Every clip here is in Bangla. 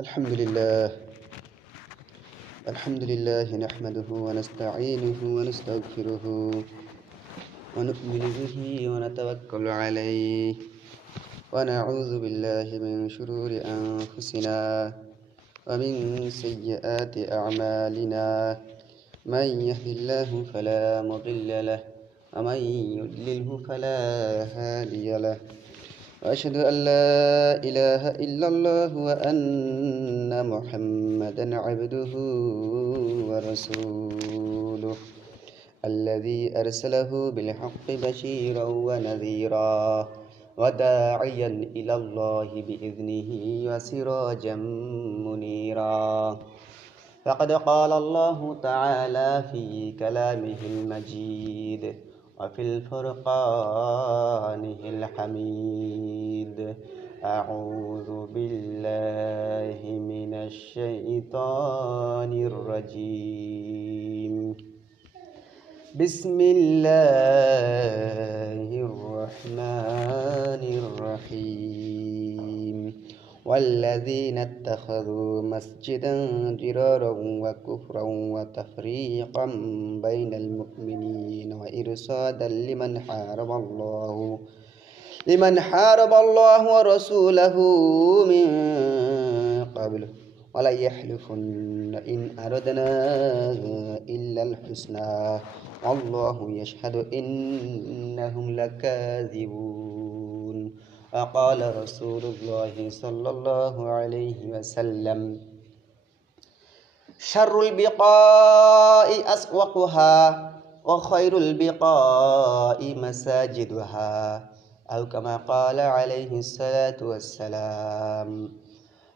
الحمد لله نحمده ونستعينه ونستغفره ونؤمن به ونتوكل عليه ونعوذ بالله من شرور أنفسنا ومن سيئات أعمالنا من يهد الله فلا مضل له ومن يضلله فلا هادي له وأشهد أن لا إله إلا الله وأن محمدا عبده ورسوله الذي أرسله بالحق بشيرا ونذيرا وداعيا إلى الله بإذنه وسراجا منيرا فقد قال الله تعالى في كلامه المجيد وفي الفرقانه الحميد أعوذ بالله من الشيطان الرجيم بسم الله الرحمن الرحيم والذين اتخذوا مسجدا ضرارا وكفرا وتفريقا بين المؤمنين وإرصادا لمن حارب الله ورسوله من قبل ولا يحلفن إن أردنا إلا الحسنى والله يشهد إنهم لكاذبون وقال رسول الله صلى الله عليه وسلم شر البقاء أسوقها وخير البقاء مساجدها أو كما قال عليه الصلاة والسلام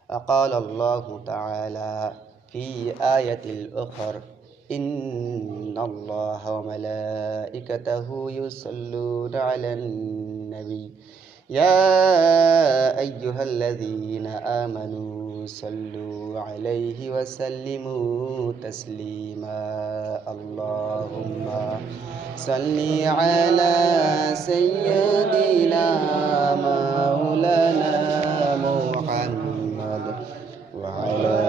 وقال الله تعالى في آية الأخرى إن الله وملائكته يصلون على النبي يا أيها الذين آمنوا صلوا عليه وسلموا تسليما اللهم صل على سيدنا مولانا محمد وعلى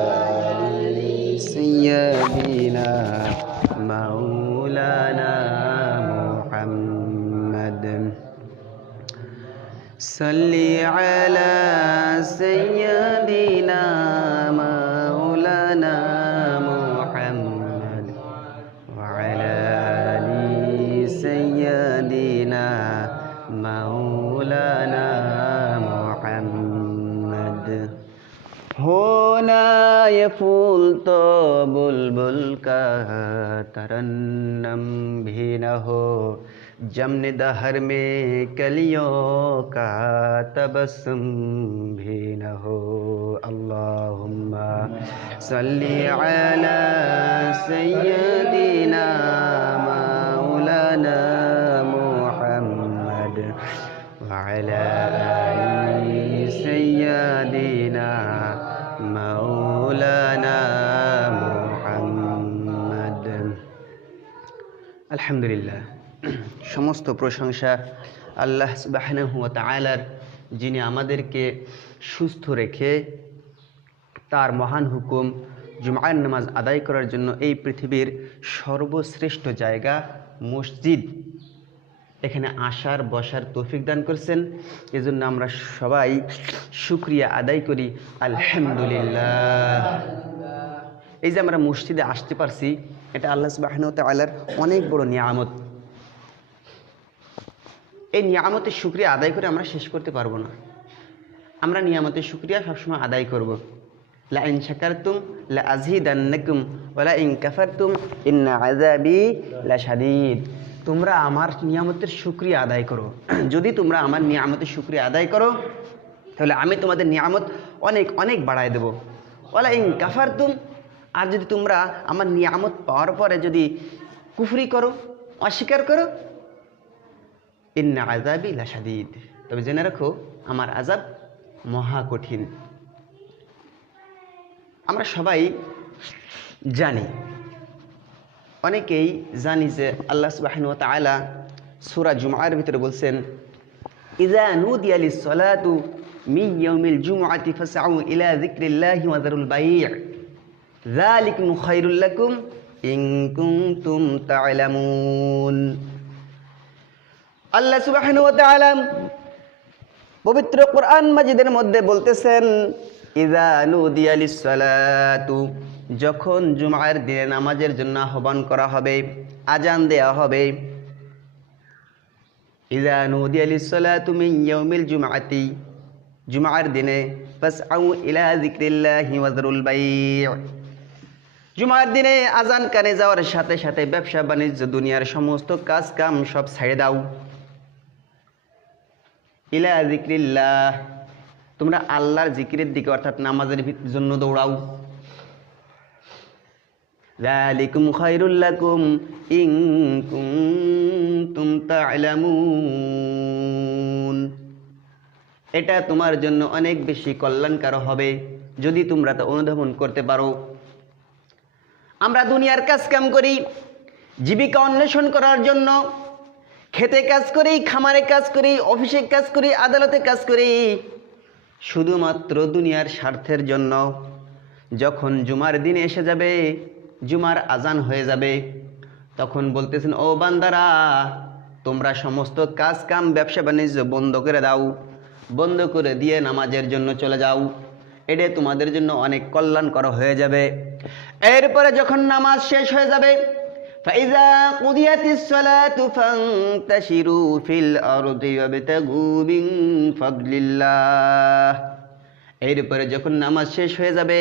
آل سيدنا مولانا محمد صل على سيدنا مولانا محمد وعلى آل سيدنا مولانا محمد होना ये फूल तो बुलबुल का तरन्नम भी न हो जमन दहर में कलियों का तबस्सुम भी न हो अल्लाहुम्मा सल्ली अला सय्यदिना मौलाना मुहम्मद व अला आलि सय्यदिना मौलाना मुहम्मद अल्हम्दुलिल्लाह সমস্ত প্রশংসা আল্লাহ সুবহানাহু ওয়া তাআলার, যিনি আমাদেরকে সুস্থ রেখে তার মহান হুকুম জুমার নামাজ আদায় করার জন্য এই পৃথিবীর সর্বশ্রেষ্ঠ জায়গা মসজিদ এখানে আসার বসার তৌফিক দান করেছেন। এজন্য আমরা সবাই শুকরিয়া আদায় করি আলহামদুলিল্লাহ। এই যে আমরা মসজিদে আসতে পারছি, এটা আল্লাহ সুবহানাহু ওয়া তাআলার অনেক বড় নিয়ামত। এই নিয়ামতের শুকরিয়া আদায় করে আমরা শেষ করতে পারবো না। আমরা নিয়ামতের শুকরিয়া সবসময় আদায় করব। লা ইন শাকারতুম লা আযীদান্নাকুম ওয়া লা ইন কাফারতুম ইন্না আযাবি লাশাদীদ। তোমরা আমার নিয়ামতের শুকরিয়া আদায় করো। যদি তোমরা আমার নিয়ামতের শুকরিয়া আদায় করো তাহলে আমি তোমাদের নিয়ামত অনেক অনেক বাড়ায় দেব। ওয়া লা ইন কাফারতুম, আর যদি তোমরা আমার নিয়ামত পাওয়ার পরে যদি কুফরি করো, অস্বীকার করো, ইন্না আযাবি লাশাদীদ, তবে জেনে রাখো আমার আযাব মহা কঠিন। আমরা সবাই জানি, অনেকেই জানি যে আল্লাহ সুবহানাহু ওয়া তাআলা সূরা জুমার ভিতরে বলছেন ইযা নুদিয়া লিস-সালাতু মিন ইয়াউমিল জুমআতি ফাসআউ ইলা যিকরিল্লাহি ওয়া যারুল বাই', যালিকুম খায়রুল লাকুম ইন কুনতুম তা'লামুন। আল্লাহ সুবহানাহু ওয়া তাআলা পবিত্র কোরআন মাজিদের মধ্যে বলতেছেন, ইযা নুদিয়া লিস-সালাতু, যখন জুমার দিনে নামাজের জন্য আহ্বান করা হবে, আজান দেয়া হবে, ইযা নুদিয়া লিস-সালাতু মিন ইয়াউমিল জুমআতি, জুমার দিনে, ফাসআউ ইলা যিকরিল্লাহি ওয়া যারুল বাই', জুমার দিনে আজান কানে যাওয়ার সাথে সাথে ব্যবসা বাণিজ্য দুনিয়ার সমস্ত কাজ কাম সব ছেড়ে দাও। ইলা যিকরিল্লাহ, তোমরা আল্লাহর জিকিরের দিকে অর্থাৎ নামাজের জন্য দৌড়াও। যালিকুম খায়রুল লাকুম ইন কুনতুম তা'লামুন, এটা তোমার জন্য অনেক বেশি কল্যাণকর হবে যদি তোমরা তা অনুধাবন করতে পারো। আমরা দুনিয়ার কাজ কাম করি জীবিকা অন্বেষণ করার জন্য, খেতে কাজ করি, খামারে কাজ করি, অফিসে কাজ করি, আদালতে কাজ করি, শুধুমাত্র দুনিয়ার স্বার্থের জন্য। যখন জুমার দিন এসে যাবে, জুমার আজান হয়ে যাবে, তখন বলতেছেন, ও বান্দারা, তোমরা সমস্ত কাজ কাম ব্যবসা বাণিজ্য বন্ধ করে দাও, বন্ধ করে দিয়ে নামাজের জন্য চলে যাও, এটা তোমাদের জন্য অনেক কল্যাণকর হয়ে যাবে। এরপরে যখন নামাজ শেষ হয়ে যাবে, ফাইযা কুদিয়াতিস সালাতু ফান্তাশিরু ফিল আরদি ওয়াবতাগু মিন ফাদলিল্লাহ, এরপরে যখন নামাজ শেষ হয়ে যাবে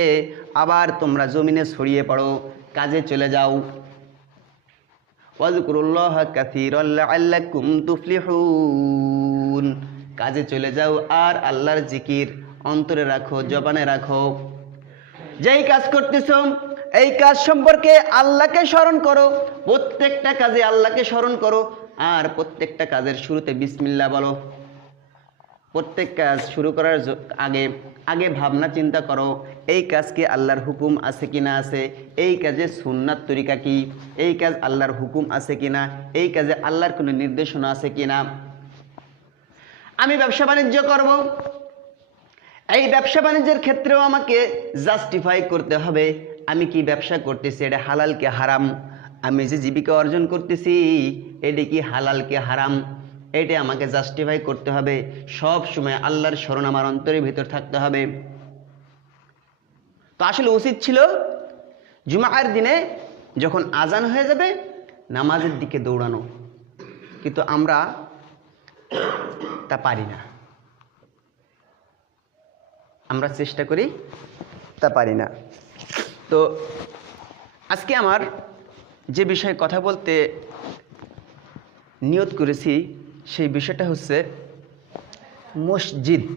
আবার তোমরা জমিনে ছড়িয়ে পড়ো, কাজে চলে যাও। ওয়াজকুরুল্লাহা কাসীরান লাআল্লাকুম তুফলিহুন, কাজে চলে যাও আর আল্লাহর জিকির অন্তরে রাখো, জবানে রাখো। যেই কাজ করতেছো এই কাজ সম্পর্কে আল্লাহকে স্মরণ করো, প্রত্যেকটা কাজে আল্লাহকে স্মরণ করো, আর প্রত্যেকটা কাজের শুরুতে বিসমিল্লাহ বলো। প্রত্যেক কাজ শুরু করার আগে আগে ভাবনা চিন্তা করো, এই কাজকে আল্লাহর হুকুম আছে কিনা আছে, এই কাজে সুন্নাত তরিকা কি, এই কাজ আল্লাহর হুকুম আছে কিনা, এই কাজে আল্লাহর কোনো নির্দেশনা আছে কিনা। আমি ব্যবসা বাণিজ্য করব, এই ব্যবসা বাণিজ্যের ক্ষেত্রেও আমাকে জাস্টিফাই করতে হবে আমি কি ব্যবসা করতেছি এটা হালাল কি হারাম, আমি যে জীবিকা অর্জন করতেছি এটি কি হালাল কি হারাম, এটা আমাকে জাস্টিফাই করতে হবে। সব সময় আল্লাহর স্মরণ আমার অন্তরের ভিতর থাকতে হবে। তো আসলে উচিত ছিল জুমার দিনে যখন আজান হয়ে যাবে নামাজের দিকে দৌড়ানো, কিন্তু আমরা তা পারি না। আমরা চেষ্টা করি, তা পারি না। তো আজকে আমার যে বিষয়ে কথা বলতে নিয়ত করেছি সেই বিষয়টা হচ্ছে মসজিদ।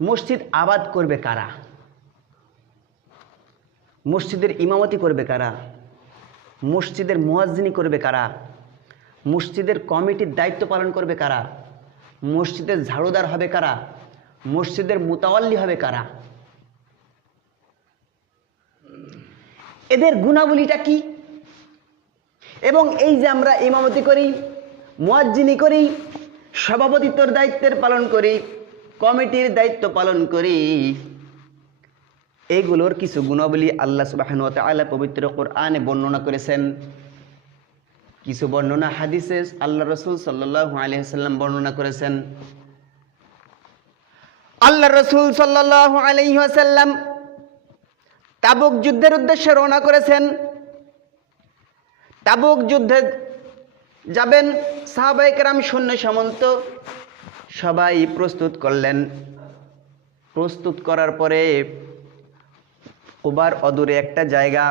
মসজিদ আবাদ করবে কারা, মসজিদের ইমামতি করবে কারা, মসজিদের মুয়াজ্জিনি করবে কারা, মসজিদের কমিটির দায়িত্ব পালন করবে কারা, মসজিদের ঝাড়ুদার হবে কারা, মসজিদের মুতাওয়াল্লি হবে কারা, এদের গুণাবলীটা কি, এবং এই যে আমরা ইমামতি করি, মুয়াজ্জিনি করি, সভাপতিত্বর দায়িত্বের পালন করি, কমিটির দায়িত্ব পালন করি, এইগুলোর কিছু গুণাবলী আল্লাহ সুবহানাহু ওয়া তাআলা পবিত্র কোরআনে বর্ণনা করেছেন। কিছু বর্ণনা হাদিসে আল্লাহ রাসূল সাল্লাল্লাহু আলাইহি ওয়াসাল্লাম বর্ণনা করেছেন। আল্লাহ রাসূল সাল্লাল্লাহু আলাইহি ওয়াসাল্লাম তাবুক যুদ্ধের উদ্দেশ্যে রওনা করেছেন। তাবুক যুদ্ধে যাবেন, সাহাবায়ে কেরাম সৈন্য সামন্ত সবাই প্রস্তুত করলেন। প্রস্তুত করার পরে কুবার অদূরে একটা জায়গা,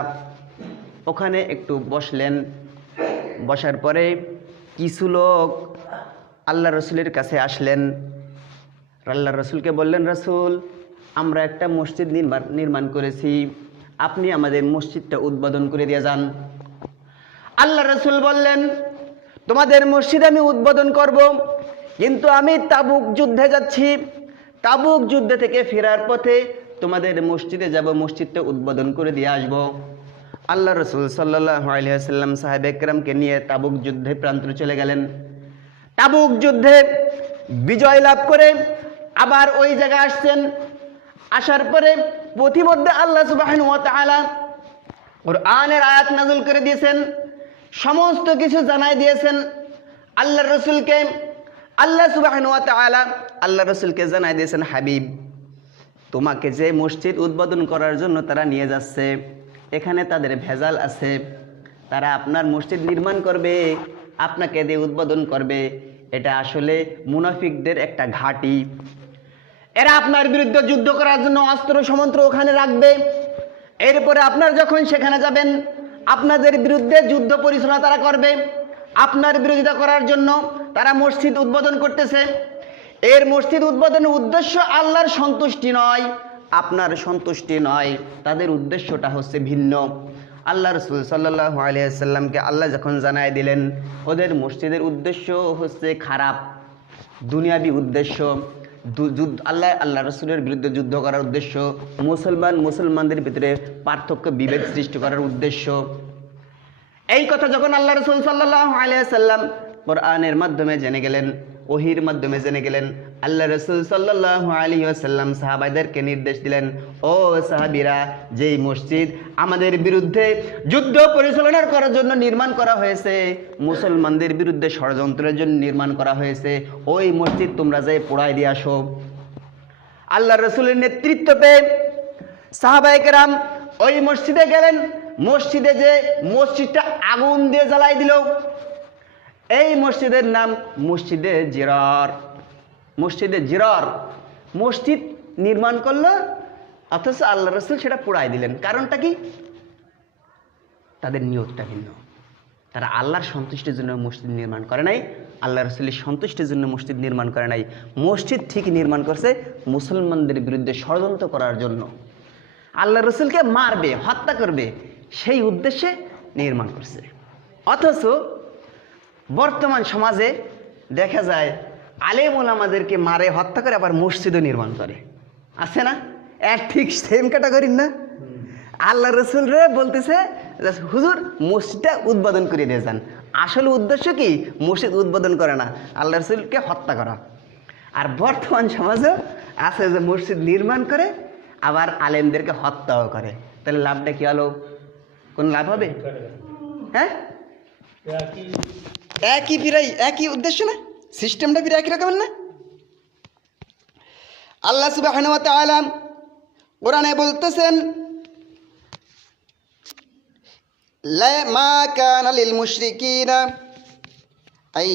ওখানে একটু বসলেন। বসার পরে কিছু লোক আল্লাহ রসুলের কাছে আসলেন। আল্লাহ রসুলকে বললেন, রসুল আমরা একটা মসজিদ নির্মাণ করেছি, আপনি আমাদের মসজিদটা উদ্বোধন করে দিয়ে যান। আল্লাহ রসুল বললেন, তোমাদের মসজিদ আমি উদ্বোধন করব, কিন্তু আমি তাবুক যুদ্ধে যাচ্ছি, তাবুক যুদ্ধ থেকে ফেরার পথে তোমাদের মসজিদে যাব, মসজিদটা উদ্বোধন করে দিয়ে আসব। আল্লাহ রসুল সাল্লাল্লাহু আলাইহি ওয়াসাল্লাম সাহাবে কেরামকে নিয়ে তাবুক যুদ্ধে প্রান্তরে চলে গেলেন। তাবুক যুদ্ধে বিজয় লাভ করে আবার ওই জায়গায় আসছেন। আসার পরে পথিমধ্যে আল্লাহ সুবহানাহু ওয়া তাআলা কুরআনের আয়াত নাযিল করে দিয়েছেন, সমস্ত কিছু জানাই দিয়েছেন আল্লাহর রাসূলকে। আল্লাহ সুবহানাহু ওয়া তাআলা আল্লাহর রাসূলকে জানাই দিয়েছেন, হাবিব তোমাকে যে মসজিদ উদ্বোধন করার জন্য তারা নিয়ে যাচ্ছে, এখানে তাদের ভেজাল আছে। তারা আপনার মসজিদ নির্মাণ করবে, আপনাকে দিয়ে উদ্বোধন করবে, এটা আসলে মুনাফিকদের একটা ঘাঁটি। এরা আপনার বিরুদ্ধে যুদ্ধ করার জন্য অস্ত্র সমন্ত্র ওখানে রাখবে। এরপরে আপনার যখন সেখানে যাবেন, আপনাদের বিরুদ্ধে যুদ্ধ পরিচালনা তারা করবে। আপনার বিরোধিতা করার জন্য তারা মসজিদ উদ্বোধন করতেছে। এর মসজিদ উদ্বোধনের উদ্দেশ্য আল্লাহর সন্তুষ্টি নয়, আপনার সন্তুষ্টি নয়, তাদের উদ্দেশ্যটা হচ্ছে ভিন্ন। আল্লাহ রাসূল সাল্লাল্লাহু আলাইহি ওয়াসাল্লামকে আল্লাহ যখন জানায় দিলেন ওদের মসজিদের উদ্দেশ্য হচ্ছে খারাপ, দুনিয়াবি উদ্দেশ্য, আল্লাহ রাসূলের বিরুদ্ধে যুদ্ধ করার উদ্দেশ্য, মুসলমানদের ভিতরে পার্থক্য বিভেদ সৃষ্টি করার উদ্দেশ্য। এই কথা যখন আল্লাহ রাসূল সাল্লাল্লাহু আলাইহি ওয়াসাল্লাম কোরআনের মাধ্যমে জেনে গেলেন, ওহীর মাধ্যমে জেনে গেলেন, আল্লাহ রাসূল সাল্লাল্লাহু আলাইহি ওয়াসাল্লাম সাহাবাদেরকে নির্দেশ দিলেন, ও সাহাবীরা, যেই মসজিদ আমাদের বিরুদ্ধে যুদ্ধ পরিচালনা করার জন্য নির্মাণ করা হয়েছে, মুসলমানদের বিরুদ্ধে ষড়যন্ত্রের জন্য নির্মাণ করা হয়েছে, ওই মসজিদ তোমরা যাই পোড়ায় দিয়ে আসো। আল্লাহ রাসূলের নেতৃত্ব পেয়ে সাহাবায়ে কেরাম ওই মসজিদে গেলেন। মসজিদে যে মসজিদটা আগুন দিয়ে জ্বালাই দিল, এই মসজিদের নাম মসজিদে জিরার। মসজিদে জিরার মসজিদ নির্মাণ করলো, অথচ আল্লাহ রাসূল সেটা পোড়াই দিলেন। কারণটা কি? তাদের নিয়তটা ভিন্ন। তারা আল্লাহর সন্তুষ্টির জন্য মসজিদ নির্মাণ করে নাই, আল্লাহ রাসূলের সন্তুষ্টির জন্য মসজিদ নির্মাণ করে নাই। মসজিদ ঠিক নির্মাণ করছে মুসলমানদের বিরুদ্ধে ষড়যন্ত্র করার জন্য, আল্লাহ রাসূলকে মারবে, হত্যা করবে, সেই উদ্দেশ্যে নির্মাণ করছে। অথচ বর্তমান সমাজে দেখা যায় আলেম ওলামাদেরকে মারে, হত্যা করে, আবার মসজিদও নির্মাণ করে, আছে না? এর ঠিক সেম ক্যাটাগরির না? আল্লাহ রাসূল রে বলতেছে হুজুর মসজিদটা উদ্বোধন করে দিয়ে যান। আসলে উদ্দেশ্য কি? মসজিদ উদ্বোধন করে না, আল্লাহ রাসূলকে হত্যা করা। আর বর্তমান সমাজেও আছে যে মসজিদ নির্মাণ করে আবার আলেমদেরকে হত্যাও করে। তাহলে লাভটা কি হলো? কোন লাভ হবে? হ্যাঁ, একই প্রায় একই উদ্দেশ্য না? সিস্টেমটা প্রায় একই রকমের না? আল্লাহ সুবহানাহু ওয়া তাআলা কোরআনে বলতেছেন, লা মা কানা লিল মুশরিকিনা আন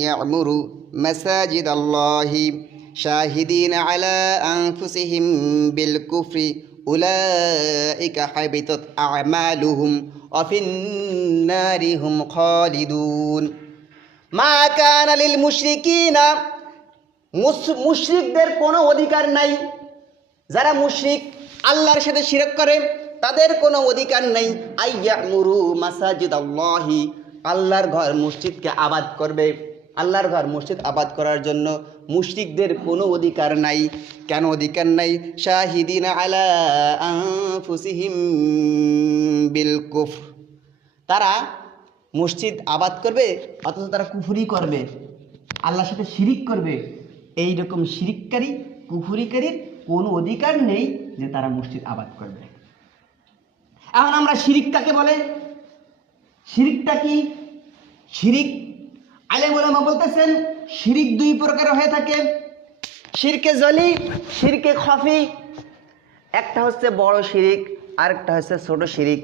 ইয়া'মুরু মাসাজিদাল্লাহি শাহিদিনা আলা আনফুসিহিম বিল কুফরি উলাইকা হাবিতাত আ'মালুহুম ওয়া ফিন নারি হুম খালিদুন। মা কানা লিল মুশরিকিনা, মুশরিকদের কোনো অধিকার নাই। যারা মুশরিক, আল্লাহর সাথে শিরক করে, তাদের কোনো অধিকার নাই। আইয়ামুরু মাসাজিদাল্লাহি, আল্লাহর ঘর মসজিদকে আবাদ করবে। আল্লাহর ঘর মসজিদ আবাদ করার জন্য মুশরিকদের কোনো অধিকার নাই। কেন অধিকার নাই? শাহিদিনা আলা আনফুসিহিম বিল কুফর, তারা মসজিদ আবাদ করবে অথচ তারা কুফরি করবে, আল্লাহর সাথে শিরিক করবে। এইরকম শিরিককারী কুফরিকারীর কোনো অধিকার নেই যে তারা মসজিদ আবাদ করবে। এখন আমরা শিরিক কাকে বলে? শিরিকটা কি? শিরিক আলেম ওলামা বলতেছেন শিরিক দুই প্রকার হয়ে থাকে, শিরকে জলি, শিরকে খফি। একটা হচ্ছে বড় শিরিক, আরেকটা হচ্ছে ছোট শিরিক।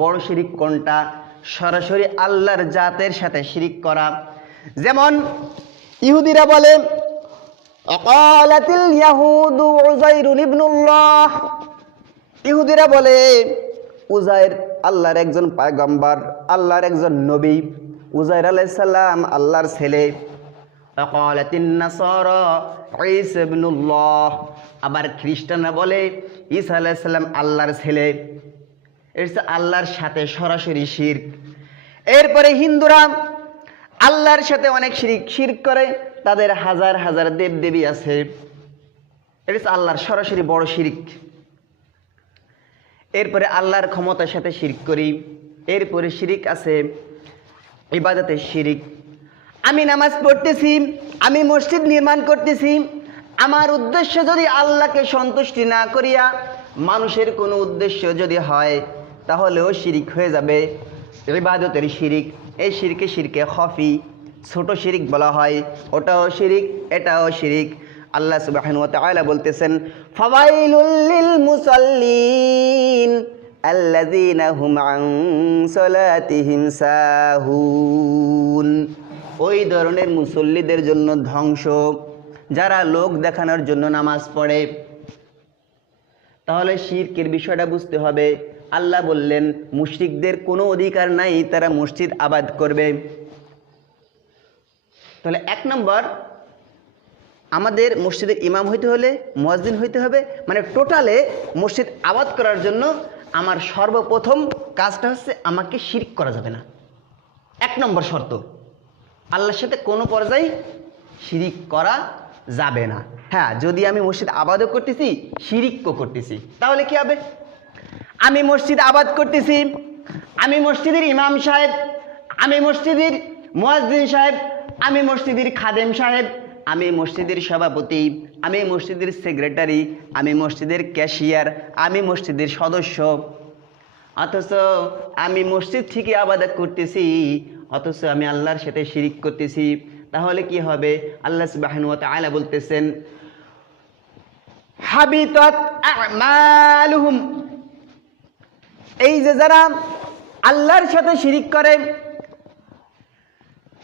বড় শিরিক কোনটা? সরাসরি আল্লাহর জাতের সাথে শিরিক করা। যেমন ইহুদিরা বলে আকালাতিল ইয়াহুদু উযাইরুন ইবনুল্লাহ, ইহুদিরা বলে উযাইর আল্লাহর একজন পয়গম্বর, আল্লাহর একজন নবী। উযাইর আলাইহিস সালাম আল্লাহর ছেলে। আকালাতিন নাসারা ঈসা ইবনুল্লাহ, আবার খ্রিস্টানরা বলে ঈসা আলাইহিস সালাম আল্লাহর ছেলে। এটা আল্লাহর সাথে সরাসরি শিরক। এরপরে হিন্দুরা আল্লাহর সাথে অনেক শিরক করে, তাদের হাজার হাজার দেব দেবী আছে, এটা আল্লাহর সরাসরি বড় শিরক। এরপরে আল্লাহর ক্ষমতার সাথে শিরক করি। এরপরে শিরক আছে ইবাদতের শিরক। আমি নামাজ পড়তেছি, আমি মসজিদ নির্মাণ করতেছি, আমার উদ্দেশ্য যদি আল্লাহকে সন্তুষ্টি না করিয়া মানুষের কোনো উদ্দেশ্য যদি হয় তাহলেও শিরিক হয়ে যাবে, ইবাদতের শিরিক। এই শিরকে শিরকে খফি, ছোট শিরিক বলা হয়, ওটাও শিরিক এটাও শিরিক। আল্লাহ সুবহানাহু ওয়া তাআলা বলতেছেন ফাওয়াইলুল লিল মুসাল্লিন আল্লাযীনা হুম আন সালাতিহিম সাহুন। ওই ধরনের মুসল্লিদের জন্য ধ্বংস যারা লোক দেখানোর জন্য নামাজ পড়ে। তাহলে শিরকের বিষয়টা বুঝতে হবে। আল্লাহ বললেন মুশরিকদের কোনো অধিকার নাই তারা মসজিদ আবাদ করবে। তাহলে 1 নম্বর, আমাদের মসজিদের ইমাম হইতে হলে, মুয়াজ্জিন হইতে হবে, মানে টোটালে মসজিদ আবাদ করার জন্য আমার সর্বপ্রথম কাজটা হচ্ছে আমাকে শিরক করা যাবে না। 1 নম্বর শর্ত, আল্লাহর সাথে কোনো পর্যায়ে শিরিক করা যাবে না। হ্যাঁ, যদি আমি মসজিদ আবাদও করতেছি শিরিকও করতেছি তাহলে কি হবে? আমি মসজিদ আবাদ করতেছি, আমি মসজিদের ইমাম সাহেব, আমি মসজিদের মুয়াজ্জিন সাহেব, আমি মসজিদের খাদেম সাহেব, আমি মসজিদের সভাপতি, আমি মসজিদের সেক্রেটারি, আমি মসজিদের ক্যাশিয়ার, আমি মসজিদের সদস্য, অথচ আমি মসজিদ ঠিকই আবাদ করতেছি, অথচ আমি আল্লাহর সাথে শিরিক করতেছি। তাহলে কি হবে? আল্লাহ সুবহানাহু ওয়া তাআলা বলতেছেন হাবিতাত আমালুহুম। এই যে যারা আল্লাহর সাথে শিরিক করে,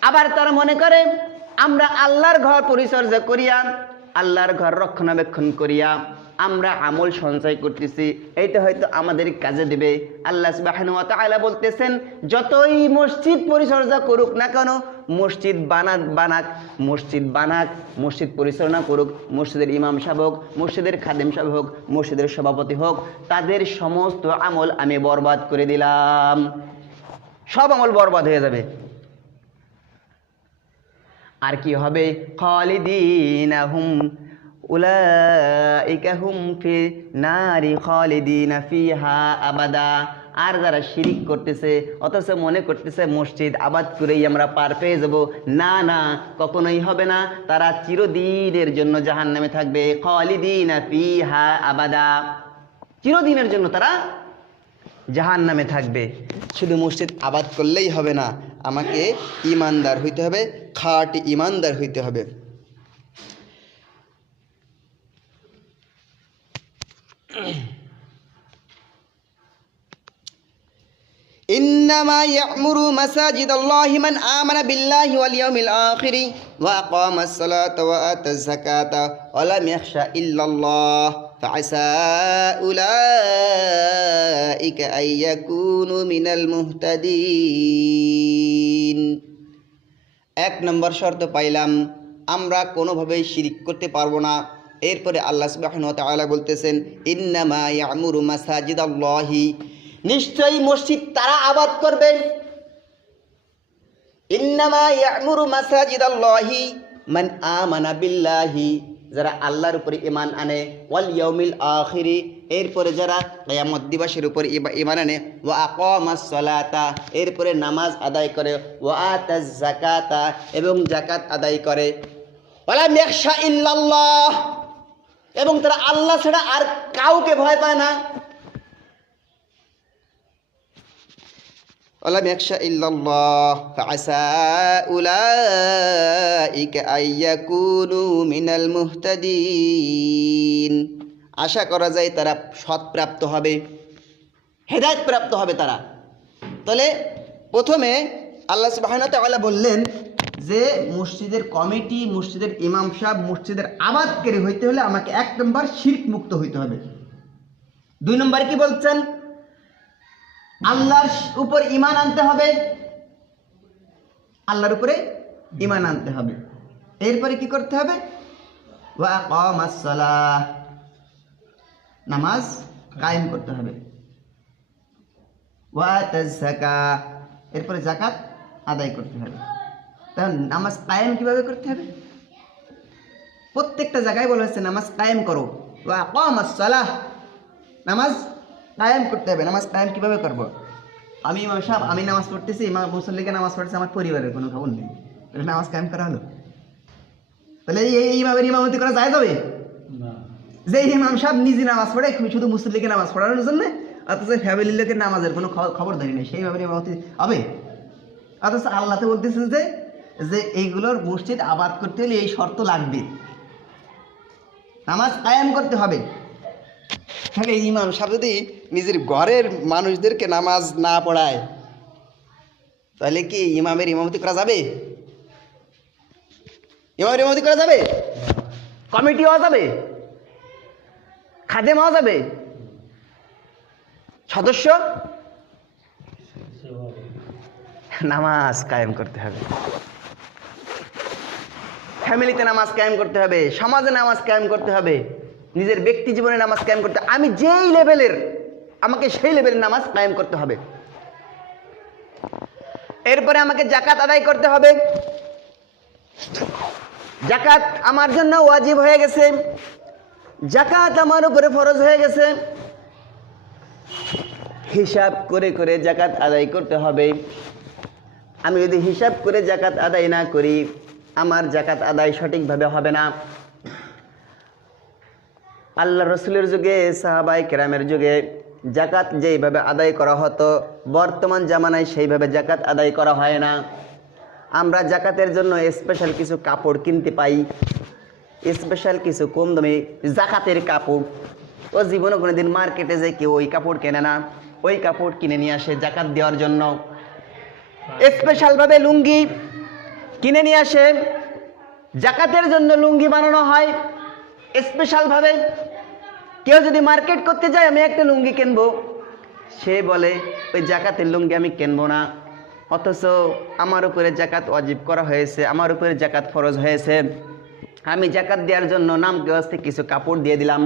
আবার তারা মনে করে আমরা আল্লাহর ঘর পরিচর্যা করিয়া, আল্লাহর ঘর রক্ষণাবেক্ষণ করিয়া আমরা আমল সঞ্চয় করতেছি, এইটা হয়তো আমাদের কাজে দেবে। আল্লাহ সুবহানাহু ওয়া তাআলা বলতেছেন যতই মসজিদ পরিচর্যা করুক না কেন, মসজিদ বানাক, মসজিদ পরিচালনা করুক, মসজিদের ইমাম সাহেব হোক, মসজিদের খাদেম সাহেব হোক, মসজিদের সভাপতি হোক, তাদের সমস্ত আমল আমি বরবাদ করে দিলাম, সব আমল বরবাদ হয়ে যাবে। আর কি হবে? খালিদিনা হুম উলাইকা হুম ফি নারি খালিদিনা ফিহা আবাদা। আর যারা শিরিক করতেছে অথচ মনে করতেছে মসজিদ আবাদ করেই আমরা পার পেয়ে যাব, না না, কখনোই হবে না। তারা চিরদিনের জন্য জাহান্নামে থাকবে। খালিদিনা ফিহা আবাদা, চিরদিনের জন্য তারা জাহান্নামে থাকবে। শুধু মসজিদ আবাদ করলেই হবে না, আমাকে ইমানদার হইতে হবে, খাঁটি ইমানদার হইতে হবে। ইন্নামা ইয়া'মুরু মাসাজিদাল্লাহি মান আমানা বিল্লাহি ওয়াল ইয়াউমিল আখিরি ওয়া আকামাস সালাতা ওয়া আতাজ যাকাতা ওয়া লাম ইয়াখশা ইল্লাল্লাহ ফাআসা উলাইকা আইয়াকুনু মিনাল মুহতাদিন। 1 নম্বর শর্ত পাইলাম, আমরা কোনোভাবেই শিরিক করতে পারবো না। এরপরে আল্লাহ সুবহানাহু ওয়া তাআলা বলতেছেন ইন্নামা ইয়া'মুরু মাসাজিদাল্লাহি, নিশ্চয়ই মসজিদ তারা আবাদ করবে। ইন্নামা ইয়া'মুরু মাসাজিদাল্লাহি মান আমানা বিল্লাহি, যারা আল্লাহর উপরে ঈমান আনে, ওয়াল ইয়াউমিল আখিরি, এরপরে যারা কিয়ামত দিবসের উপর ঈমান আনে, ওয়া আকামাস সালাতা, এরপরে নামাজ আদায় করে, ওয়া আতাজ যাকাতা, এবং যাকাত আদায় করে, ওয়ালা ইয়াখশা ইল্লাল্লাহ, এবং তারা আল্লাহ ছাড়া আর কাউকে ভয় পায় না। ওয়ালাম ইয়াখশা ইল্লাল্লাহ ফাআসা উলাইকা আইয়াকুনু মিনাল মুহতাদিন, আশা করা যায় তারা সৎপ্রাপ্ত হবে, হেদায়েত প্রাপ্ত হবে তারা। তাহলে প্রথমে আল্লাহ সুবহানাহু ওয়া তাআলা বললেন যে মসজিদের কমিটি, মসজিদের ইমাম সাহেব, মসজিদের আবাদকারী হইতে হলে আমাকে 1 নম্বর শিরক মুক্ত হইতে হবে। 2 নম্বর কি বলছেন? আল্লাহর উপর ঈমান আনতে হবে, আল্লাহর উপরে ঈমান আনতে হবে। এরপরে কি করতে হবে? ওয়া আকামাস সালাহ, নামাজ কায়েম করতে হবে। ওয়া আতাজ যাকাত, এরপরে যাকাত আদায় করতে হবে। তাহলে নামাজ কায়েম কিভাবে করতে হবে? প্রত্যেকটা জায়গায় বলা হচ্ছে নামাজ কায়েম করো। ওয়া আকামাস সালাহ, নামাজ কায়েম করতে হবে। নামাজ কায়েম কিভাবে করব? আমি ইমাম সাহেব, আমি নামাজ পড়তেছি, ইমাম মুসল্লিকে নামাজ পড়তেছে, আমার পরিবারের কোনো খবর নেই, নামাজ কায়েম করা হলো? তাহলে এই ইমামের ইমামতি করা যায় যাবে? যে ইমাম সাহেব নিজে নামাজ পড়ে শুধু মুসল্লিকে নামাজ পড়ানোর জন্য, অথচ ফ্যামিলির লোকের নামাজের কোনো খবর ধরি নেই, সেই ইমামের ইমামতি হবে? অথচ আল্লাহ তো বলতেছে যে এইগুলোর মসজিদ আবাদ করতে হলে এই শর্ত লাগবে, নামাজ কায়েম করতে হবে। তাহলে ইমাম সাহেব যদি নিজের ঘরের মানুষদেরকে নামাজ না পড়ায়, তাহলে কি ইমামের ইমামতি করা যাবে? ইমামের ইমামতি করা যাবে? কমিটি হওয়া যাবে? খাদেম হওয়া যাবে? সদস্য? নামাজ কায়েম করতে হবে, ফ্যামিলিতে নামাজ কায়েম করতে হবে, সমাজে নামাজ কায়েম করতে হবে, নিজের ব্যক্তি জীবনে নামাজ কায়েম করতে, আমি যেই লেভেলের আমাকে সেই লেভেলের নামাজ কায়েম করতে হবে। এরপরে আমাকে যাকাত আদায় করতে হবে। যাকাত আমার জন্য ওয়াজিব হয়ে গেছে, যাকাত আমার উপরে ফরজ হয়ে গেছে। হিসাব করে করে যাকাত আদায় করতে হবে। আমি যদি হিসাব করে যাকাত আদায় না করি, আমার যাকাত আদায় সঠিকভাবে হবে না। আল্লাহ রসুলের যুগে, সাহাবায়ে কেরামের যুগে যাকাত যেইভাবে আদায় করা হতো, বর্তমান জামানায় সেইভাবে যাকাত আদায় করা হয় না। আমরা যাকাতের জন্য স্পেশাল কিছু কাপড় কিনতে পাই, স্পেশাল কিছু কম দামে যাকাতের কাপড়। ও জীবনে কোনোদিন মার্কেটে যে কেউ ওই কাপড় কেনে না, ওই কাপড় কিনে নিয়ে আসে যাকাত দেওয়ার জন্য। স্পেশালভাবে লুঙ্গি কিনে নিয়ে আসে, যাকাতের জন্য লুঙ্গি বানানো হয় স্পেশালভাবে। কেউ যদি মার্কেট করতে যায়, আমি একটা লুঙ্গি কিনবো, সে বলে ওই যাকাতের লুঙ্গি আমি কিনবো না, অথচ আমার উপরে যাকাত ওয়াজিব করা হয়েছে, আমার উপরে যাকাত ফরজ হয়েছে। আমি যাকাত দেওয়ার জন্য নামকে হস্তে কিছু কাপড় দিয়ে দিলাম,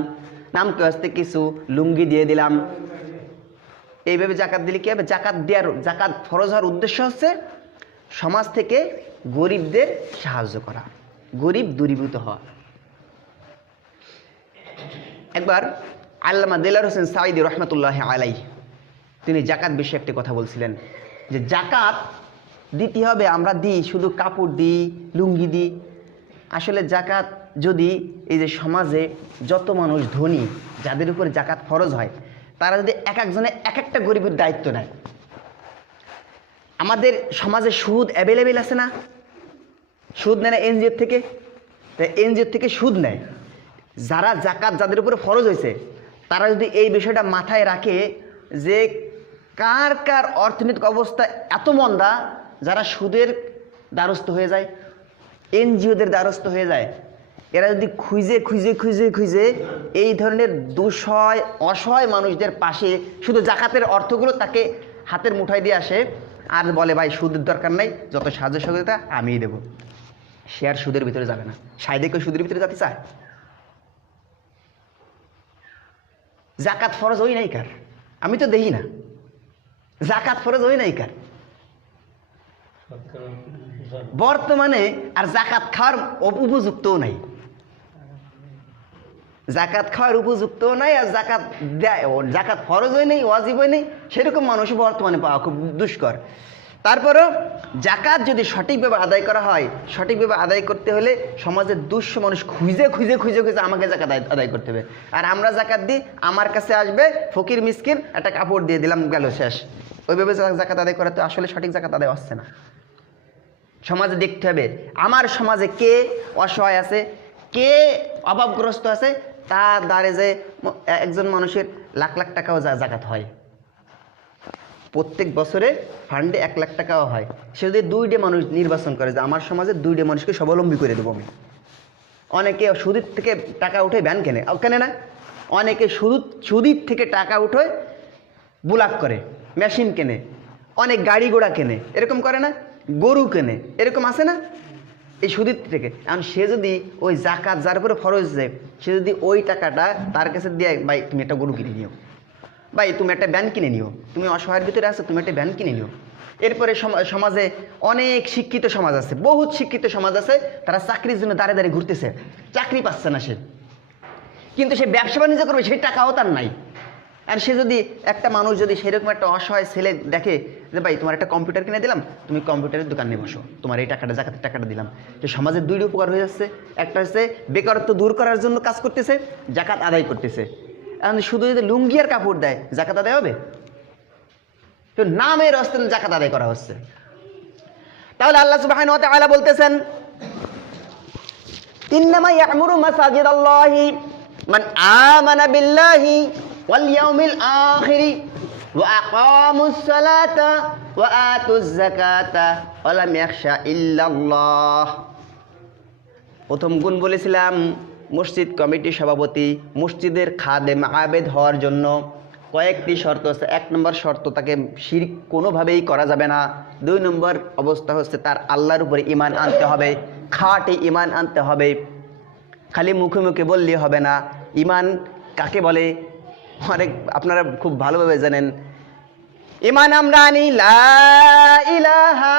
নামকে হস্তে কিছু লুঙ্গি দিয়ে দিলাম। এইভাবে যাকাত দিলে কি হবে? যাকাত ফরজ হওয়ার উদ্দেশ্য হচ্ছে সমাজ থেকে গরিবদের সাহায্য করা, গরিব দূরীভূত হওয়া। একবার আল্লামা দেলার হোসেন সাঈদী রহমতুল্লাহ আলাইহি তিনি যাকাত বিষয়ে একটি কথা বলছিলেন, যে যাকাত দিতে হবে, আমরা দিই শুধু কাপড় দিই, লুঙ্গি দিই। আসলে যাকাত যদি এই যে সমাজে যত মানুষ ধনী, যাদের উপরে যাকাত ফরজ হয়, তারা যদি এক একজনে এক একটা গরিবের দায়িত্ব নেয়। আমাদের সমাজে সুদ অ্যাভেলেবেল আছে না? সুদ নেয় না এনজিওর থেকে? এনজিওর থেকে সুদ নেয়। যারা যাকাত যাদের উপরে ফরজ হয়েছে, তারা যদি এই বিষয়টা মাথায় রাখে যে কার কার অর্থনৈতিক অবস্থা এত মন্দা, যারা সুদের দ্বারস্থ হয়ে যায়, এনজিওদের দ্বারস্থ হয়ে যায়, এরা যদি খুঁজে খুঁজে খুঁজে খুঁজে এই ধরনের দুঃসহায় অসহায় মানুষদের পাশে শুধু যাকাতের অর্থগুলো তাকে হাতের মুঠায় দিয়ে আসে, আর বলে ভাই সুদের দরকার নাই, যত সাহায্য সহযোগিতা আমিই দেবো, সে আর সুদের ভিতরে যাবে না। সাইদে কেউ সুদের ভিতরে যেতে চায়? যাকাত ফরজ ওই নাই কার? আমি তো দেখি না যাকাত ফরজ ওই নাই কার বর্তমানে। আর যাকাত খাওয়ার উপযুক্তও নাই, যাকাত খাওয়ার উপযুক্তও নাই, আর যাকাত ফরজ হয় নেই, ওয়াজিব হয় নেই, সেরকম মানুষ বর্তমানে পাওয়া খুব দুষ্কর। তারপরেও যাকাত যদি সঠিকভাবে আদায় করা হয়, সঠিকভাবে আদায় করতে হলে সমাজের দুঃস্থ মানুষ খুঁজে খুঁজে খুঁজে খুঁজে আমাকে যাকাত আদায় করতে হবে। আর আমরা যাকাত দিই, আমার কাছে আসবে ফকির মিসকিন, একটা কাপড় দিয়ে দিলাম, গেল, শেষ। ওইভাবে যাকাত আদায় করা তো আসলে সঠিক যাকাত আদায় হচ্ছে না। সমাজে দেখতে হবে আমার সমাজে কে অসহায় আছে, কে অভাবগ্রস্ত আছে, তার দ্বারে যে একজন মানুষের লাখ লাখ টাকাও যাকাত হয়। প্রত্যেক বছরে ফান্ডে 1 লাখ টাকাও হয়। সে যদি 2টে মানুষ নির্বাচন করে যে আমার সমাজে 2টে মানুষকে স্বাবলম্বী করে দেবো আমি। অনেকে সুদের থেকে টাকা উঠে ব্যান কেনে না, অনেকে সুদের থেকে টাকা উঠে বুলাক করে, মেশিন কেনে, অনেক গাড়ি ঘোড়া কেনে, এরকম করে না, গরু কেনে, এরকম আছে না এই সুদের থেকে। এখন সে যদি ওই যাকাত যার উপরে ফরজ যায়, সে যদি ওই টাকাটা তার কাছে দিয়ে, ভাই তুমি একটা গরু কিনে নিও, ভাই তুমি একটা ব্যান কিনে নিও, তুমি অসহায়ের ভিতরে আছো, তুমি একটা ব্যান কিনে নিও। এরপরে সমাজে অনেক শিক্ষিত সমাজ আছে, বহুত শিক্ষিত সমাজ আছে, তারা চাকরির জন্য দাঁড়িয়ে দাঁড়িয়ে ঘুরতেছে, চাকরি পাচ্ছে না সে, কিন্তু সে ব্যবসা বাণিজ্য করবে সেই টাকাও তার নাই। আর সে যদি একটা মানুষ যদি সেরকম একটা অসহায় ছেলে দেখে যে ভাই তোমার একটা কম্পিউটার কিনে দিলাম, তুমি কম্পিউটারের দোকান নিয়ে বসো, তোমার এই টাকাটা জাকাতের টাকাটা দিলাম, যে সমাজের দুইটা উপকার হয়ে যাচ্ছে। একটা হচ্ছে বেকারত্ব দূর করার জন্য কাজ করতেছে, জাকাত আদায় করতেছে। এখন শুধু যদি লুঙ্গি আর কাপড় দেয় জাকাত আদায় হবে? তো নামের অস্তে জাকাত আদায় করা হচ্ছে। তাহলে আল্লাহ সুবহানাহু ওয়া তাআলা বলতেছেন ইন্নামা ইয়া'মুরু মাসাজিদাল্লাহি মান আমানা বিল্লাহি ওয়াল ইয়াউমিল আখিরি ওয়া আকামুস সালাতা ওয়া আতুজ যাকাতা ওয়া লাম ইয়াখশা ইল্লাল্লাহ। প্রথম গুণ বলেছিলাম মসজিদ কমিটির সভাপতি মসজিদের খাদেম আবেদ হওয়ার জন্য কয়েকটি শর্ত আছে। 1 নম্বর শর্ত, তাকে শিরক কোনোভাবেই করা যাবে না। 2 নম্বর অবস্থা হচ্ছে তার আল্লাহর উপরে ঈমান আনতে হবে, খাঁটি ঈমান আনতে হবে, খালি মুখে মুখে বললে হবে না। ঈমান কাকে বলে অনেক আপনারা খুব ভালোভাবে জানেন। ঈমান আমরা আনি লা ইলাহা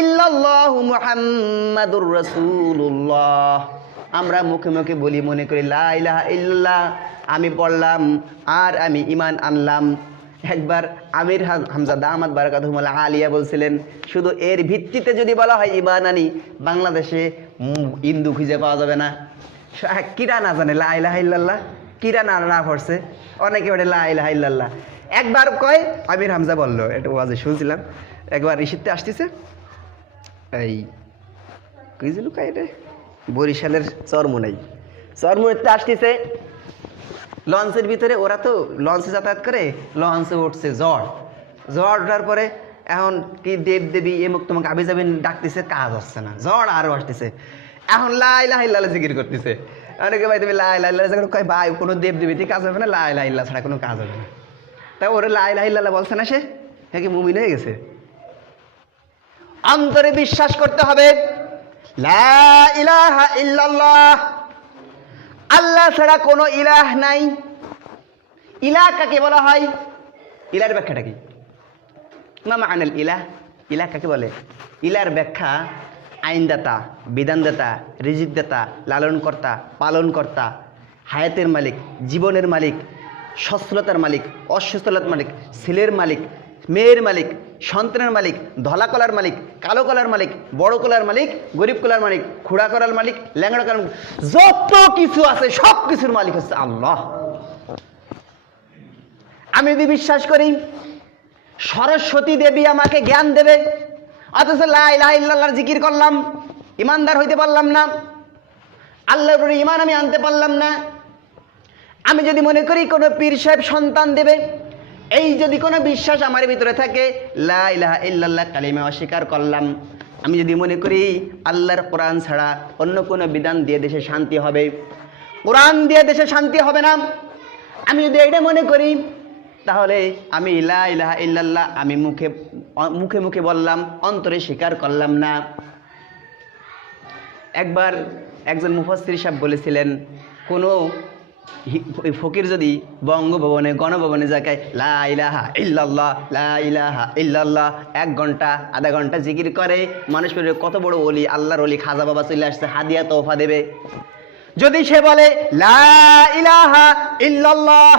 ইল্লাল্লাহু মুহাম্মাদুর রাসূলুল্লাহ। আমরা মুখে মুখে বলি, মনে করি লা ইলাহা ইল্লাল্লাহ আমি পড়লাম আর আমি ঈমান আনলাম। একবার আমির হামজা দামাত বারাকাতুহুমুল আলিয়া বলছিলেন, শুধু এর ভিত্তিতে যদি বলা হয় ঈমান আনি, বাংলাদেশে হিন্দু খুঁজে পাওয়া যাবে না। কিরা না জানে লা ইলাহা ইল্লাল্লাহ, কিরা না পড়ছে, অনেকে বলে লা ইলাহা ইল্লাল্লাহ। একবার কয় আমির হামজা বললো, এটা ওয়াজে শুনছিলাম, একবার ঋষিতে আসতেছে এই কইছিল কাই রে বরিশালের চরমুনাইতে আসতেছে লঞ্চের ভিতরে। ওরা তো লঞ্চে যাতায়াত করে, লঞ্চে উঠছে ঝড় ওঠার পরে এখন কি দেব দেবী এমুক তোমাকে আবি যাবেন ডাকতেছে, কাজ হচ্ছে না, ঝড় আরও আসতেছে। এখন লা ইলাহা ইল্লাল্লাহ জিকির করতেছে। অনেকে ভাই তুমি লা ইলাহা ইল্লাল্লাহ কয় ভাই কোনো দেব দেবীতে কাজ হবে না, লা ইলাহা ইল্লাল্লাহ ছাড়া কোনো কাজ হবে না। তাই ওরে লা ইলাহা ইল্লাল্লাহ বলছে না, সে হ্যাঁ কি মুমিন হয়ে গেছে? অন্তরে বিশ্বাস করতে হবে লা ইলাহা ইল্লাল্লাহ, আল্লাহ ছাড়া কোনো ইলাহ নাই। ইলাহ কাকে বলা হয়? ইলার ব্যাখ্যাটা কি? মা মা'নাল ইলাহ, ইলাহ কাকে বলে? ইলার ব্যাখ্যা আইনদাতা, বিধানদাতা, রিজিকদাতা, লালনকর্তা, পালনকর্তা, হায়াতের মালিক, জীবনের মালিক, সচ্ছলতার মালিক, অসচ্ছলতার মালিক, ছেলের মালিক, মেয়ের মালিক, সন্তানের মালিক, ধলা কলার মালিক, কালো কলার মালিক, বড় কলার মালিক, গরিব কলার মালিক, খুড়া কলার মালিক, ল্যাংড়া কলার মালিক, যত কিছু আছে সব কিছুর মালিক হচ্ছে আল্লাহ। আমি যদি বিশ্বাস করি সরস্বতী দেবী আমাকে জ্ঞান দেবে, অথচ লা ইলাহা ইল্লাল্লাহর জিকির করলাম, ইমানদার হইতে পারলাম না, আল্লাহর উপরে ঈমান আমি আনতে পারলাম না। আমি যদি মনে করি কোনো পীর সাহেব সন্তান দেবে, এই যদি কোনো বিশ্বাস আমার ভিতরে থাকে, লা ইলাহা ইল্লাল্লাহ কালিমা অস্বীকার করলাম। আমি যদি মনে করি আল্লাহর কোরআন ছাড়া অন্য কোনো বিধান দিয়ে দেশে শান্তি হবে, কোরআন দিয়ে দেশে শান্তি হবে না, আমি যদি এটা মনে করি, তাহলে আমি লা ইলাহা ইল্লাল্লাহ আমি মুখে মুখে বললাম, অন্তরে স্বীকার করলাম না। একবার একজন মুফাসসির সাহেব বলেছিলেন, কোনো ফকির যদি বঙ্গভবনে গণভবনে জায়গায় লা ইলাহা ইল্লাল্লাহ লা ইলাহা ইল্লাল্লাহ 1 ঘন্টা আধা ঘন্টা জিকির করে, মানুষ বলে কত বড় ওলি, আল্লাহর ওলি খাজা বাবা চলে আসছে, হাদিয়া তোহফা দেবে। যদি সে বলে লা ইলাহা ইল্লাল্লাহ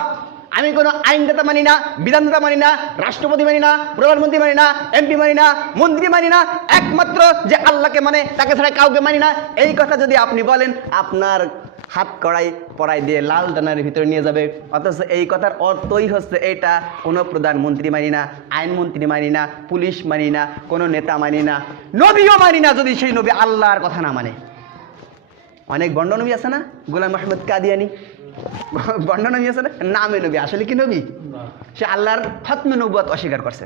আমি কোনো আইনদাতা মানি না, বিধানদাতা মানি না, রাষ্ট্রপতি মানি না, প্রধানমন্ত্রী মানি না, এমপি মানি না, মন্ত্রী মানি না, একমাত্র যে আল্লাহকে মানে তাকে ছাড়া কাউকে মানি না, এই কথা যদি আপনি বলেন, আপনার হাত পড়াই দিয়ে লাল ডানার ভিতরে নিয়ে যাবে। অথচ এই কথার অর্থই হচ্ছে এটা, কোনো প্রধানমন্ত্রী মানি না, আইনমন্ত্রী মানি না, পুলিশ মানি না, কোনো নেতা মানি না, নবীও মানি না যদি সেই নবী আল্লাহর কথা না মানে। অনেক বন্ড নবী আছে না, গোলাম আহমদ কাদিয়ানি বন্ড নবী আছে না, নামে নবী, আসলে কি নবী? সে আল্লাহর খতমে নবুয়ত অস্বীকার করছে,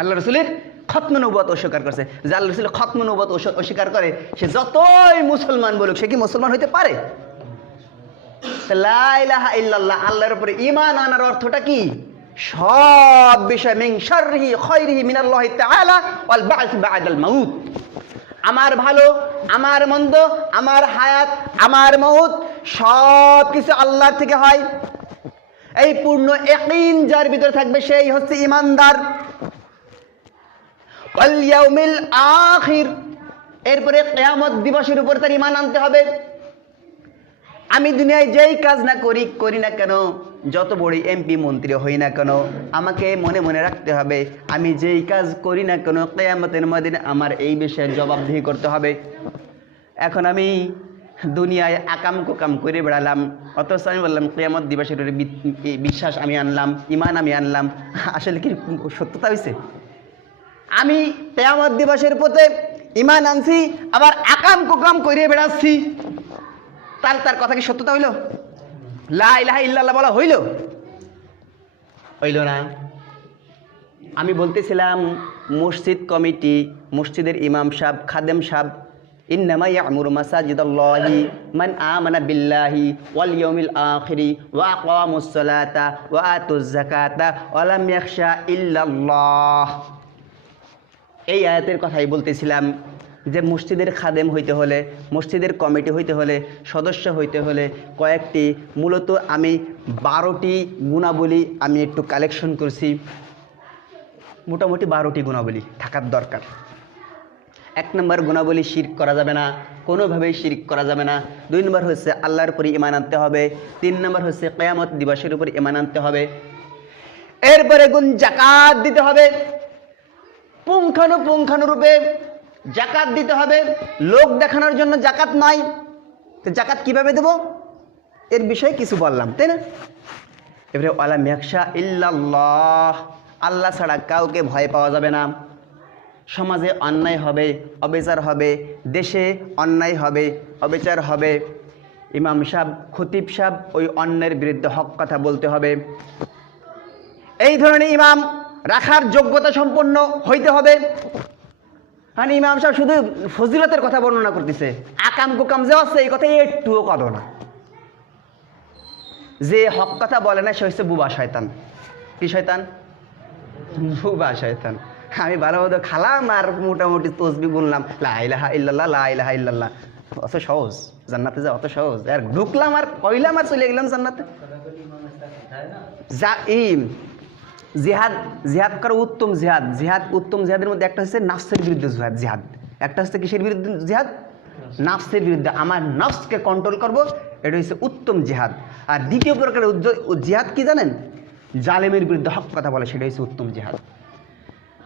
আল্লাহ রসুলের খতমে নবুয়ত অস্বীকার করছে। যে আল্লাহ রসুলের খতমে নবুয়ত অস্বীকার করে, সে যতই মুসলমান বলুক, সে কি মুসলমান হইতে পারে? লা ইলাহা ইল্লাল্লাহ আল্লাহর উপরে ঈমান আনার অর্থটা কি? সব বিষয় মিন শাররিহি খায়রিহি মিনাল্লাহি তাআলা ওয়াল বা'স বা'দাল মাউত, আমার ভালো, আমার মন্দ, আমার হায়াত, আমার মউত সব কিছু আল্লাহর থেকে হয়। এই পূর্ণ ইয়াকিন যার ভিতরে থাকবে সেই হচ্ছে ঈমানদার। ওয়াল ইয়াউমিল আখির, এরপরে কিয়ামত দিবসের উপর তার ঈমান আনতে হবে। আমি দুনিয়ায় যেই কাজ না করি না কেন, যত বড় এমপি মন্ত্রী হই না কেন, আমাকে মনে মনে রাখতে হবে আমি যেই কাজ করি না কেন কিয়ামতের ময়দানে আমার এই বিষয়ে জবাবদিহি করতে হবে। এখন আমি দুনিয়ায় আকাম কুকাম করে বেড়ালাম, অথচ আমি বললাম কিয়ামত দিবসের বিশ্বাস আমি আনলাম, ইমান আমি আনলাম, আসলে কি সত্যতা হয়েছে? আমি কিয়ামত দিবসের পথে ইমান আনছি, আবার আকাম কুকাম করে বেড়াচ্ছি, তার কথা কি সত্যতা হইল? লা ইলাহা ইল্লাল্লাহ বলা হইল? হইল না। আমি বলতেছিলাম মসজিদ কমিটি, মসজিদের ইমাম সাহেব, খাদেম সাহেব, ইন্নামা ইয়ামুরু মাসাজিদাল্লাহি মান আমানা বিল্লাহি ওয়াল ইয়াউমিল আখিরি ওয়া আকামাস সালাতা ওয়া আতুজ যাকাতা ওয়া লাম ইয়াখশা ইল্লাল্লাহ। এই আয়াতের কথাই বলতেছিলাম যে মসজিদের খাদেম হইতে হলে, মসজিদের কমিটি হইতে হলে, সদস্য হইতে হলে কয়েকটি, মূলত আমি 12টি গুণাবলী আমি একটু কালেকশন করছি। মোটামুটি 12টি গুণাবলী থাকার দরকার। 1 নম্বর গুণাবলী শিরক করা যাবে না, কোনোভাবেই শিরক করা যাবে না। 2 নম্বর হচ্ছে আল্লাহর উপরে ঈমান আনতে হবে। 3 নম্বর হচ্ছে কিয়ামত দিবসের উপর ঈমান আনতে হবে। এরপরে জাকাত দিতে হবে, পুঙ্খানুপুঙ্খানুরূপে জাকাত দিতে হবে। লোক দেখানোর জন্য জাকাত নয়, তো জাকাত কিভাবে দেব এর বিষয়ে কিছু বললাম, তাই না? এবারে ওয়ালা ইয়াখশা ইল্লাল্লাহ, আল্লাহ ছাড়া কাউকে ভয় পাওয়া যাবে না। সমাজে অন্যায় হবে, অবিচার হবে, দেশে অন্যায় হবে, অবিচার হবে, ইমাম সাহেব, খতিব সাহেব ওই অন্যের বিরুদ্ধে হক কথা বলতে হবে। এই ধরনের ইমাম রাখার যোগ্যতা সম্পন্ন হইতে হবে। মানে ইমাম সাহেব শুধু ফজিলতের কথা বর্ণনা করতেছে, আকাম কুকাম যে আছে এই কথা একটুও কদ না। যে হক কথা বলে না সে হচ্ছে বুবা শয়তান। কি শয়তান? বুবা শয়তান। আমি ভালো মতো খালাম আর মোটামুটি তসবি গুনলাম, লা ইলাহা ইল্লাল্লাহ, লা ইলাহা ইল্লাল্লাহ, অত সহজ জান্নাতে যা, অত সহজ। আর ঢুকলাম আর কইলাম আর চলে গেলাম জান্নাতে। জিহাদ করা উত্তম জিহাদ। উত্তম জিহাদের মধ্যে একটা হচ্ছে নাফসের বিরুদ্ধে জিহাদ, একটা হচ্ছে কিসের বিরুদ্ধে জিহাদ? নাফসের বিরুদ্ধে। আমার নফসকে কন্ট্রোল করব, এটা হচ্ছে উত্তম জিহাদ। আর দ্বিতীয় প্রকারের জিহাদ কি জানেন? জালেমের বিরুদ্ধে হক কথা বলে, সেটা হচ্ছে উত্তম জিহাদ।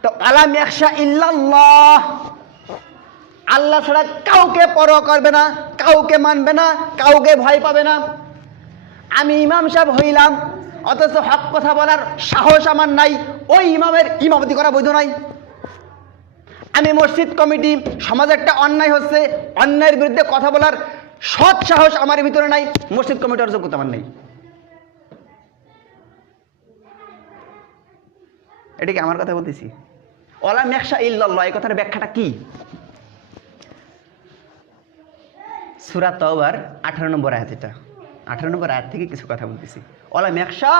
তো আলা ইয়াখশা ইল্লাল্লাহ, আল্লাহ ছাড়া কাউকে পরোয়া করবে না, কাউকে মানবে না, কাউকে ভয় পাবে না। আমি ইমাম সাহেব হইলাম, অথচ হক কথা বলার সাহস আমার নাই, ওই ইমামের ইমামতি করা বৈধ নাই। আমি মসজিদ কমিটি, সমাজে একটা অন্যায় হচ্ছে, অন্যায়ের বিরুদ্ধে কথা বলার সৎ সাহস আমার ভিতরে নাই, মসজিদ কমিটির যোগ্যতা আমার নেই। এটা কি আমার কথা বলতেছি? ওয়ালা ইয়াখশা ইল্লাল্লাহ, এই কথার ব্যাখ্যাটা কি? সূরা তাওবার 18 নম্বর আয়াত। এটা 18 নম্বর আয়াত থেকে কিছু কথা বলতেছি। ওয়ালা ইয়াখশা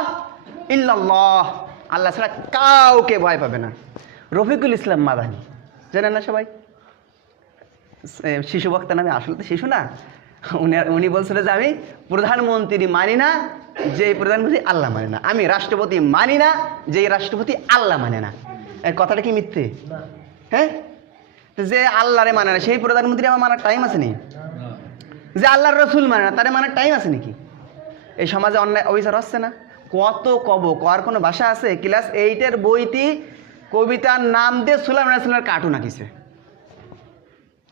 ইল্লাল্লাহ, আল্লাহ ছাড়া কাউকে ভয় পাবে না। রফিকুল ইসলাম মাদানী জানেন না সবাই? শিশু বক্তা নামে, আসলে তো শিশু না। উনি বলছিল যে আমি প্রধানমন্ত্রী মানি না, যে প্রধানমন্ত্রী আল্লাহ মানে না। আমি রাষ্ট্রপতি মানি না, যে রাষ্ট্রপতি আল্লাহ মানে না। এই কথাটা কি মিথ্যে? হ্যাঁ, যে আল্লাহরে মানে না সেই প্রধানমন্ত্রী আমার মানার টাইম আছে নি? যে আল্লাহর রসুল মানে না তারে মানার টাইম আছে নাকি? এই সমাজে অন্যায় অবিচার হচ্ছে না? কত কর কোনো ভাষা আছে? ক্লাস 8-এর বইতে কবিতার নাম দিয়ে সুলাইমান আলাইহিস সালামের কার্টুন আঁকিছে।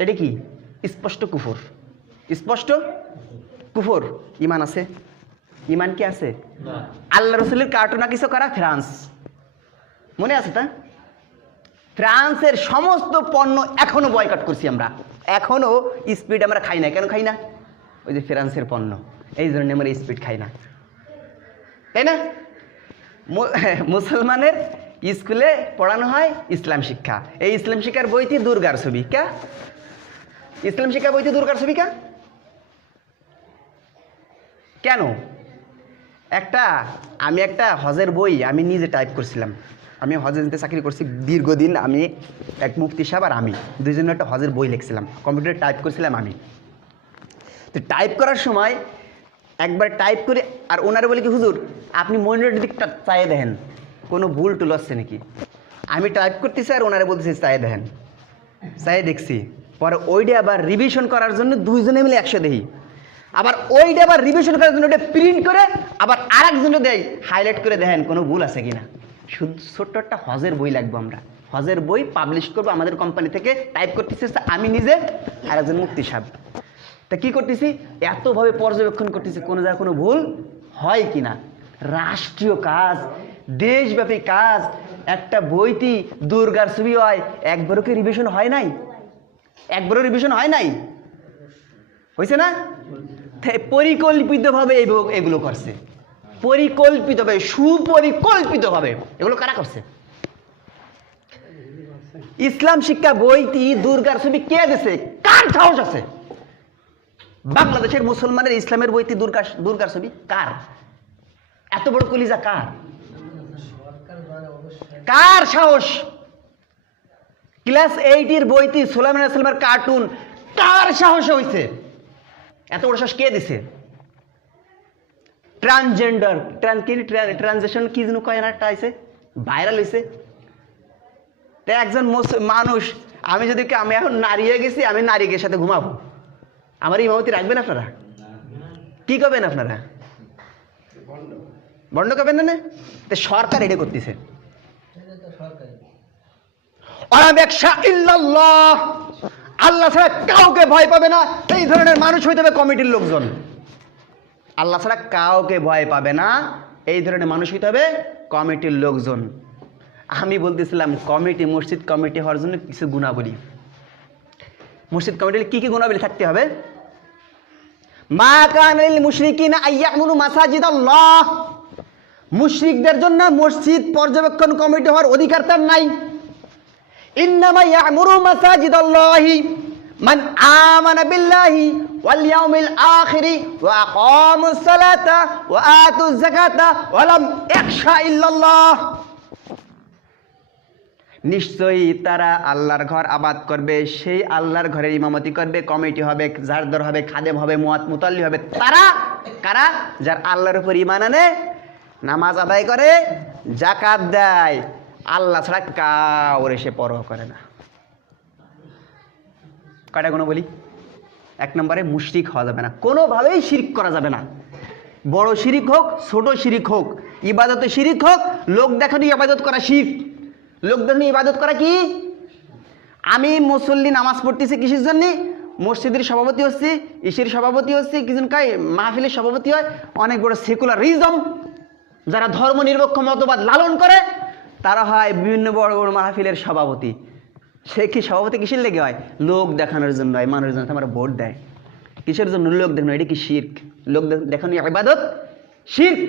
এটা কি? স্পষ্ট কুফর, স্পষ্ট কুফর। ইমান আছে? ইমান কি আছে? আল্লাহ রসুলের কার্টুন আঁকিছে কারা? ফ্রান্স। মনে আছে তা? ফ্রান্সের সমস্ত পণ্য এখনো বয়কট করছি আমরা, এখনো স্পিড আমরা খাই না। কেন খাই না? ওই যে ফ্রান্সের পণ্য, এই জন্য আমরা স্পিড খাই না, তাই না? মুসলমানের স্কুলে পড়ানো হয় ইসলাম শিক্ষা। এই ইসলাম শিক্ষার বইতে দুর্গার ছবি। কা ইসলাম শিক্ষা বইতে দুর্গার ছবি কা কেন? আমি একটা হজের বই আমি নিজে টাইপ করছিলাম। আমি হজের চাকরি করছি দীর্ঘদিন। আমি এক মুফতি সাহেব আর আমি দুইজনে একটা হজের বই লিখছিলাম, কম্পিউটারে টাইপ করছিলাম আমি। তো টাইপ করার সময় একবার টাইপ করে আর ওনারা বলে কি, হুজুর আপনি মনিটরের দিকটা চাইয়ে দেখেন কোনো ভুল টুল আসছে নাকি। আমি টাইপ করতেছি আর ওনারা বলতেছি চাইয়ে দেখেন। চাইয়ে দেখছি, পরে ওইটা আবার রিভিশন করার জন্য দুইজনে মিলে একসাথে দেখি। আবার ওইটা আবার রিভিশন করার জন্য ওটা প্রিন্ট করে আবার আর একজনে দেয়, হাইলাইট করে দেখেন কোনো ভুল আছে কিনা। শুধু ছোট্ট একটা হজের বই লাগবে, আমরা হজের বই পাবলিশ করবো আমাদের কোম্পানি থেকে, টাইপ করতেছি আমি নিজে আর একজন মুফতি সাহেব। তা কী করতেছি, এতভাবে পর্যবেক্ষণ করতেছি কোনো জায়গায় কোনো ভুল হয় কিনা। রাষ্ট্রীয় কাজ, দেশব্যাপী কাজ, একটা বইটি দুর্গার ছবি হয়, একবারও কি রিভিশন হয় নাই? একবারও রিভিশন হয় নাই, হয়েছে না? পরিকল্পিতভাবে এগুলো করছে, পরিকল্পিতভাবে, সুপরিকল্পিতভাবে এগুলো কারা করছে? ইসলাম শিক্ষা বইটি দুর্গার ছবি কে দিছে? কার সাহস আছে? বাংলাদেশের মুসলমানের ইসলামের বইটি দুর্গার ছবি কার? এত বড় কলিজা কার? কার সাহস? ক্লাস 8 বইটি সুলাইমান আলাইহিস সালামের কার্টুন, কার সাহস হয়েছে? এত বড় সাহস কে দিছে? ট্রান্সজেন্ডার ট্রানজেকশন কি যেন কয় না, একটা আছে ভাইরাল হয়েছে। তো একজন মানুষ, আমি যদি আমি এখন নারী হয়ে গেছি, আমি নারীদের সাথে ঘুমাবো, আমার ইমামতি রাখবেন আপনারা? কি করবেন আপনারা? বন্ধ করবেন না? তো সরকার এটা করতেছে। আল্লাহ ছাড়া কাউকে ভয় পাবে না, এই ধরনের মানুষ হইতে হবে কমিটির লোকজন। আল্লাহ ছাড়া কাউকে ভয় পাবে না, এই ধরনের মানুষ হইতে হবে কমিটির লোকজন। আমি বলতেছিলাম কমিটি, মসজিদ কমিটি হওয়ার জন্য কিছু গুণাবলী, মসজিদ কমিটির কি কি গুণাবলী থাকতে হবে? মা কানা লিল মুশরিকিনা আইয়ামুরু মাসাজিদাল্লাহ, মুশরিকদের জন্য মসজিদ পর্যবেক্ষণ কমিটি হওয়ার অধিকার তার নাই। ইন্নামা ইয়ামুরু মাসাজিদাল্লাহি মান আমানা বিল্লাহি ওয়াল ইয়াউমিল আখিরি ওয়া আকামুস সালাতা ওয়া আতুজ যাকাতা ওয়া লাম ইয়াখশা ইল্লাল্লাহ, নিশ্চয়ই তারা আল্লাহর ঘর আবাদ করবে, সেই আল্লাহর ঘরের ইমামতি করবে, কমিটি হবে, জারদর হবে, খাদেম হবে, মুতাল্লি হবে। তারা কারা? যার আল্লাহর উপর ঈমান আনে, নামাজ আদায় করে, যাকাত দেয়, আল্লাহ ছাড়া কাউরে সে পরোয়া করে না। কয়টা গুণ বলি? 1 নম্বরে মুশরিক হওয়া যাবে না, কোনোভাবেই শিরক করা যাবে না। বড় শিরিক হোক, ছোট শিরিক হোক, ইবাদতে শিরিক হোক, লোক দেখানো ইবাদত করা শিরক। লোক দেখানো ইবাদত করা কি? আমি মুসল্লি নামাজ পড়তেছি কিসের জন্য? মসজিদের সভাপতি হচ্ছে, ইসির সভাপতি হচ্ছে, কিছু কাই মাহফিলের সভাপতি হয়, অনেক বড় সেকুলারিজম, যারা ধর্ম নিরপেক্ষ মতবাদ লালন করে, তারা হয় বিভিন্ন বড় বড় মাহফিলের সভাপতি। সে কি সভাপতি কিসের লেগে হয়? লোক দেখানোর জন্য হয়, মানুষের জন্য আমার ভোট দেয়। কিসের জন্য? লোক দেখানো। এটা কি শিরক? লোক দেখানো ইবাদত শিরক,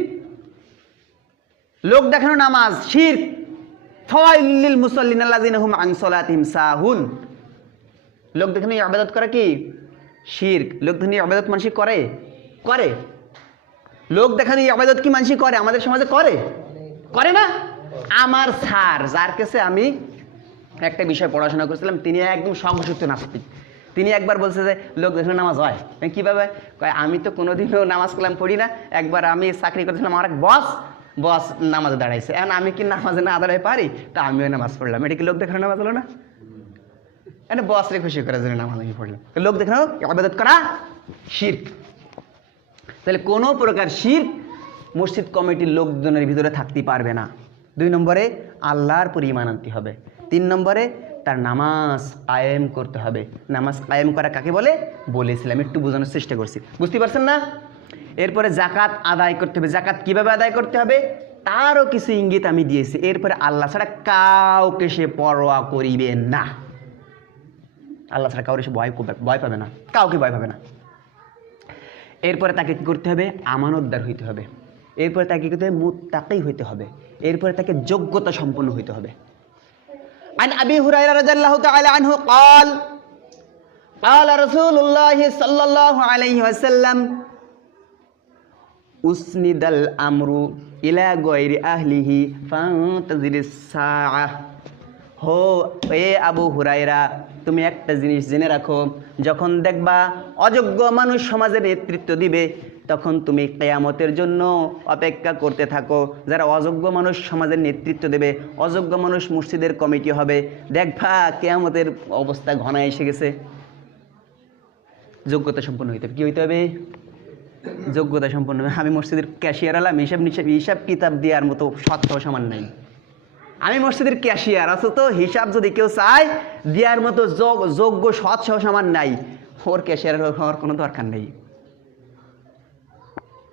লোক দেখানো নামাজ শিরক। ফাওয়াইলুল মুসাল্লিনা আল্লাযিনা হুম আন সালাতিহিম সাহুন, লোক দেখানো ইবাদত করা কি? শিরক। লোক দেখানো ইবাদত মানুষ করে? করে। লোক দেখানো ইবাদত কি মানুষ করে? আমাদের সমাজে করে? করে না? আমার স্যার, যার কাছে আমি একটা বিষয় পড়াশোনা করছিলাম, তিনি একদম সংযুক্ত নাস্তিক। তিনি একবার বলছে যে লোক দেখানো নামাজ হয়। কীভাবে? কয় আমি তো কোনোদিনও নামাজ কালাম পড়ি না। একবার আমি চাকরি করছিলাম, আমার এক বস নামাজে দাঁড়াইছে, এখন আমি কি নামাজে না দাঁড়াই পারি? তা আমিও নামাজ পড়লাম। এটা কি লোক দেখানো নামাজ হলো না? এটা বসরে খুশি করার জন্য নামাজ আমি পড়লাম। লোক দেখানো ইবাদত করা শিরক। তাহলে কোনো প্রকার শিরক মসজিদ কমিটির লোকজনের ভিতরে থাকতে পারবে না। 2 নম্বরে আল্লাহর পর ঈমান আনতে হবে। 3 নম্বরে তার নামাজ কায়েম করতে হবে। নামাজ কায়েম করা কাকে বলে বলেছিলাম, একটু বোঝানোর চেষ্টা করছি, বুঝতে পারছেন না? এরপরে জাকাত আদায় করতে হবে। জাকাত কিভাবে আদায় করতে হবে তারও কিছু ইঙ্গিত আমি দিয়েছি। এরপরে আল্লাহ ছাড়া কাউকে সে পরোয়া করিবে না। আল্লাহ ছাড়া কাউকে সে ভয় পাবে না, কাউকে ভয় পাবে না। এরপরে তাকে কী করতে হবে? আমানতদার হইতে হবে। এরপরে তাকে কী করতে হবে? মুত্তাকি হইতে হবে। এরপরে তাকে যোগ্যতা সম্পন্ন হইতে হবে। عن أبي هريرة رضي الله تعالى عنه قال قال رسول الله صلى الله عليه وسلم أسند الأمر إلى غير أهله فانتظر الساعة। হো এ আবু হুরায়রা, তুমি একটা জিনিস জেনে রাখো, যখন দেখবা অযোগ্য মানুষ সমাজে নেতৃত্ব দিবে, তখন তুমি কিয়ামতের জন্য অপেক্ষা করতে থাকো। যারা অযোগ্য মানুষ সমাজের নেতৃত্ব দেবে, অযোগ্য মানুষ মসজিদের কমিটি হবে, দেখবা কিয়ামতের অবস্থা ঘনায় এসে গেছে। যোগ্যতা সম্পন্ন হইতে হবে। কী হইতে হবে? যোগ্যতা সম্পন্ন। আমি মসজিদের ক্যাশিয়ার হলাম, হিসাব কিতাব দেওয়ার মতো সৎ সমান নাই। আমি মসজিদের ক্যাশিয়ার, অথচ হিসাব যদি কেউ চায় দেওয়ার মতো যোগ্য সৎ সমান নাই, ওর ক্যাশিয়ার হওয়ার কোনো দরকার নেই।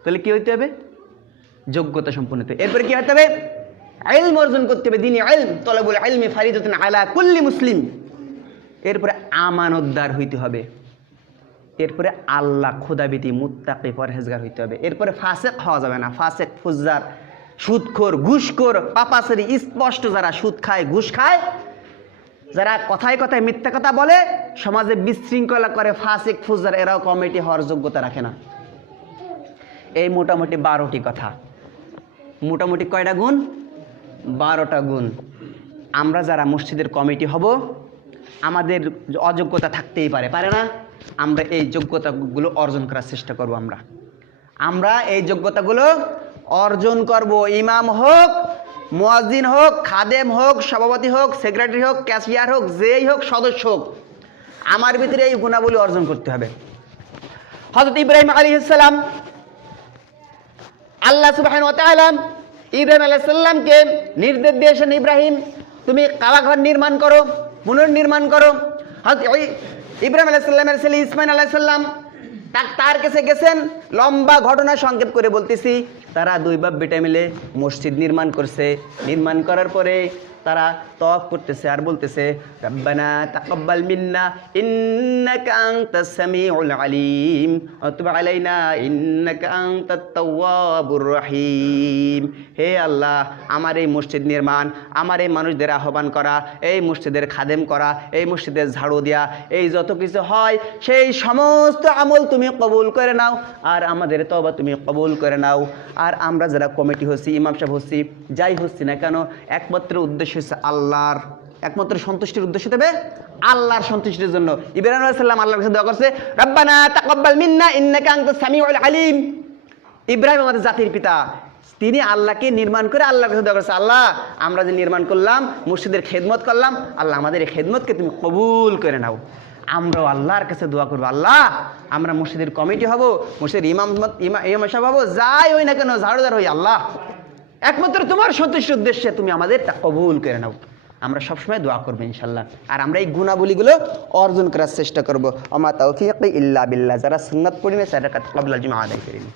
তাহলে কি হইতে হবে? যোগ্যতা সম্পন্ন হতে। এরপরে কি হতে হবে? ইলম অর্জন করতে হবে, দ্বীনি ইলম, তলাবুল ইলমি ফারিদাতুন আলা কুল্লি মুসলিম। এরপরে আমানতদার হইতে হবে। এরপরে আল্লাহ খোদাবিতি মুত্তাকি পরহেজগার হইতে হবে। এরপরে ফাসেক হওয়া যাবে না। ফাসেক, ফুজ্জার, সুদখোর, ঘুষখোর, পাপাচারী, স্পষ্ট যারা সুদ খায়, ঘুষ খায়, যারা কথায় কথায় মিথ্যা কথা বলে, সমাজে বিশৃঙ্খলা করে, ফাসেক, ফুজ্জার, এরাও কমিটি হওয়ার যোগ্যতা রাখে না। এই মোটামুটি 12টি কথা। মোটামুটি কয়টা গুণ? 12টা গুণ। আমরা যারা মসজিদের কমিটি হব, আমাদের অযোগ্যতা থাকতেই পারে, পারে না? আমরা এই যোগ্যতাগুলো অর্জন করার চেষ্টা করব। আমরা এই যোগ্যতাগুলো অর্জন করব। ইমাম হোক, মুয়াজ্জিন হোক, খাদেম হোক, সভাপতি হোক, সেক্রেটারি হোক, ক্যাশিয়ার হোক, যেই হোক, সদস্য হোক, আমার ভিতরে এই গুণাবলী অর্জন করতে হবে। হযরত ইব্রাহিম আলাইহিস সালাম, আল্লাহ সুবহানাহু ওয়া তাআলা ইব্রাহিম আলাইহিস সালামকে নির্দেশ দিয়েছেন, ইব্রাহিম তুমি কাবাঘর নির্মাণ করো, পুনর্নির্মাণ করো। হযরত ইব্রাহিম আলাইহিস সালামের ছেলে ইসমাইল আলাইহিস সালাম তার কাছে গেছেন। লম্বা ঘটনা সংক্ষেপ করে বলতেছি। তারা দুই বাপ বেটা মিলে মসজিদ নির্মাণ করছে। নির্মাণ করার পরে তারা তওয়াফ করতেছে আর বলতেছে, রব্বানা তাকাব্বাল মিন্না ইন্নাকা আনতাস সামিউল আলিম ওয়া তুব আলাইনা ইন্নাকা আনতাত তাওয়াবুর রহিম। হে আল্লাহ, আমার এই মসজিদ নির্মাণ, আমার এই মানুষদের আহ্বান করা, এই মসজিদের খাদেম করা, এই মসজিদের ঝাড়ু দেওয়া, এই যত কিছু হয় সেই সমস্ত আমল তুমি কবুল করে নাও, আর আমাদের তওবা তুমি কবুল করে নাও। আর আমরা যারা কমিটি হচ্ছি, ইমাম সাহেব হচ্ছি, যাই হচ্ছি না কেন, একমাত্র উদ্দেশ্য হচ্ছে আল্লাহর, একমাত্র সন্তুষ্টির উদ্দেশ্য দেবে আল্লাহর সন্তুষ্টির জন্য। ইব্রাহিম আলাইহিস সালাম আল্লাহর কাছে দোয়া করছে, রব্বানা তাকাব্বাল মিন্না ইন্নাকা আনতাস সামিউল আলিম। ইব্রাহিম আমাদের জাতির পিতা, তিনি আল্লাহকে নির্মাণ করে আল্লাহর কাছে দোয়া করছে, আল্লাহ আমরা যে নির্মাণ করলাম, মসজিদের খেদমত করলাম, আল্লাহ আমাদের এই খেদমতকে তুমি কবুল করে নাও। আমরাও আল্লাহর কাছে দোয়া করবো, আল্লাহ আমরা মসজিদের কমিটি হব, মসজিদের ইমাম সাহেব হবো, যাই হই না কেন, ঝাড়ুদার হই, আল্লাহ একমাত্র তোমার সন্তুষ্টির উদ্দেশ্যে তুমি আমাদেরটা কবুল করে নাও। আমরা সবসময় দোয়া করবো ইনশাল্লাহ। আর আমরা এই গুণাবলীগুলো অর্জন করার চেষ্টা করবো। আমা তাওফীক ইল্লা বিল্লাহ। যারা সুন্নাত পড়িবে তারা কাবলাল জুমা আদায় করিনি।